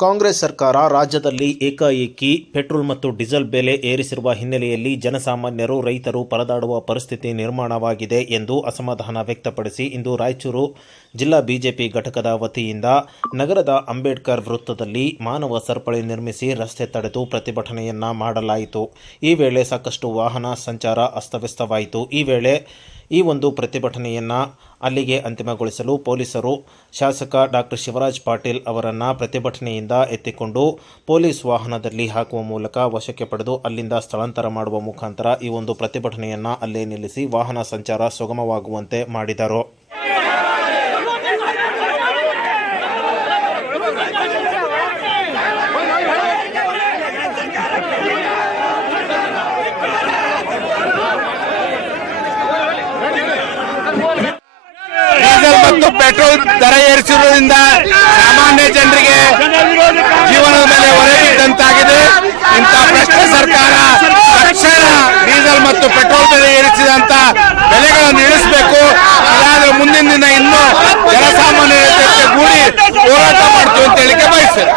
ಕಾಂಗ್ರೆಸ್ ಸರ್ಕಾರ ರಾಜ್ಯದಲ್ಲಿ ಏಕಾಏಕಿ ಪೆಟ್ರೋಲ್ ಮತ್ತು ಡೀಸೆಲ್ ಬೆಲೆ ಏರಿಸಿರುವ ಹಿನ್ನೆಲೆಯಲ್ಲಿ ಜನಸಾಮಾನ್ಯರು ರೈತರು ಪರದಾಡುವ ಪರಿಸ್ಥಿತಿ ನಿರ್ಮಾಣವಾಗಿದೆ ಎಂದು ಅಸಮಾಧಾನ ವ್ಯಕ್ತಪಡಿಸಿ ಇಂದು ರಾಯಚೂರು ಜಿಲ್ಲಾ ಬಿಜೆಪಿ ಘಟಕದ ವತಿಯಿಂದ ನಗರದ ಅಂಬೇಡ್ಕರ್ ವೃತ್ತದಲ್ಲಿ ಮಾನವ ಸರಪಳಿ ನಿರ್ಮಿಸಿ ರಸ್ತೆ ತಡೆದು ಪ್ರತಿಭಟನೆಯನ್ನ ಮಾಡಲಾಯಿತು. ಈ ವೇಳೆ ಸಾಕಷ್ಟು ವಾಹನ ಸಂಚಾರ ಅಸ್ತವ್ಯಸ್ತವಾಯಿತು. ಈ ವೇಳೆ ಈ ಒಂದು ಪ್ರತಿಭಟನೆಯನ್ನ ಅಲ್ಲಿಗೆ ಅಂತಿಮಗೊಳಿಸಲು ಪೊಲೀಸರು ಶಾಸಕ ಡಾಕ್ಟರ್ ಶಿವರಾಜ್ ಪಾಟೀಲ್ ಅವರನ್ನು ಪ್ರತಿಭಟನೆಯಿಂದ ಎತ್ತಿಕೊಂಡು ಪೊಲೀಸ್ ವಾಹನದಲ್ಲಿ ಹಾಕುವ ಮೂಲಕ ವಶಕ್ಕೆ ಪಡೆದು ಅಲ್ಲಿಂದ ಸ್ಥಳಾಂತರ ಮಾಡುವ ಮುಖಾಂತರ ಈ ಒಂದು ಪ್ರತಿಭಟನೆಯನ್ನು ಅಲ್ಲೇ ನಿಲ್ಲಿಸಿ ವಾಹನ ಸಂಚಾರ ಸುಗಮವಾಗುವಂತೆ ಮಾಡಿದರು. ಮತ್ತು ಪೆಟ್ರೋಲ್ ದರ ಏರಿಸಿರುವುದರಿಂದ ಸಾಮಾನ್ಯ ಜನರಿಗೆ ಜೀವನದ ಮೇಲೆ ಹೊರೆ ಬಿದ್ದಂತಾಗಿದೆ ಇಂಥ ಭ್ರಷ್ಟ ಸರ್ಕಾರ ತಕ್ಷಣ ಡೀಸೆಲ್ ಮತ್ತು ಪೆಟ್ರೋಲ್ ಬೆಲೆ ಏರಿಸಿದಂತ ಬೆಲೆಗಳನ್ನು ಇಳಿಸಬೇಕು. ಅದಾದ್ರೆ ಮುಂದಿನ ದಿನ ಇನ್ನೂ ಜನಸಾಮಾನ್ಯರ ಜೊತೆ ಗೂಡಿ ಹೋರಾಟ ಮಾಡ್ತೀವಿ ಅಂತ ಹೇಳಿಕೆ ಬಯಸ್ತೇನೆ.